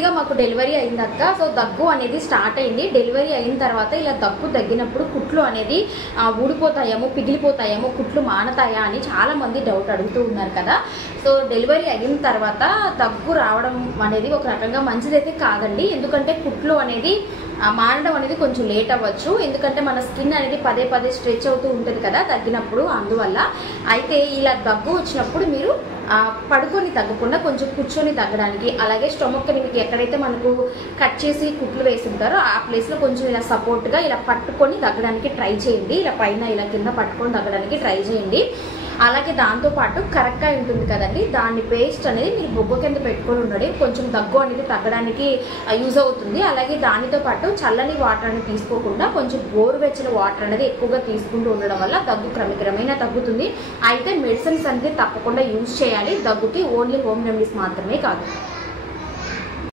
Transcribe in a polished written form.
రీసెంట్గా మాకు delivery అయిందక్క. So దగ్గు అనేది స్టార్ట్ అయింది. డెలివరీ అయిన తర్వాత ఇలా దగ్గు తగ్గినప్పుడు కుట్లు అనేది ఊడిపోతాయేమో, పిగిలిపోతాయేమో, కుట్లు మానతాయా అని చాలామంది డౌట్ అడుగుతూ ఉన్నారు కదా. సో డెలివరీ అయిన తర్వాత దగ్గు రావడం అనేది ఒక రకంగా మంచిదైతే కాదండి. ఎందుకంటే కుట్లు అనేది మారడం అనేది కొంచెం లేట్ అవ్వచ్చు. ఎందుకంటే మన స్కిన్ అనేది పదే పదే స్ట్రెచ్ అవుతూ ఉంటుంది కదా తగ్గినప్పుడు. అందువల్ల అయితే ఇలా దగ్గు వచ్చినప్పుడు మీరు పడుకొని తగ్గకుండా కొంచెం కూర్చొని తగ్గడానికి, అలాగే స్టొమక్ మీకు ఎక్కడైతే మనకు కట్ చేసి కుట్లు వేసి ఉంటారో ఆ ప్లేస్లో కొంచెం ఇలా సపోర్ట్గా ఇలా పట్టుకొని తగ్గడానికి ట్రై చేయండి. ఇలా పైన ఇలా కింద పట్టుకొని తగ్గడానికి ట్రై చేయండి. అలాగే దాంతోపాటు కరక్కాయ ఉంటుంది కదండి, దాన్ని పేస్ట్ అనేది మీరు బొగ్గ కింద పెట్టుకొని ఉండండి. కొంచెం దగ్గు అనేది తగ్గడానికి యూజ్ అవుతుంది. అలాగే దానితో పాటు చల్లని వాటర్ అనేది తీసుకోకుండా కొంచెం గోరువెచ్చని వాటర్ అనేది ఎక్కువగా తీసుకుంటూ ఉండడం వల్ల దగ్గు క్రమక్రమేణా తగ్గుతుంది. అయితే మెడిసిన్స్ అనేది తప్పకుండా యూజ్ చేయాలి దగ్గుకి, ఓన్లీ హోమ్ రెమెడీస్ మాత్రమే కాదు.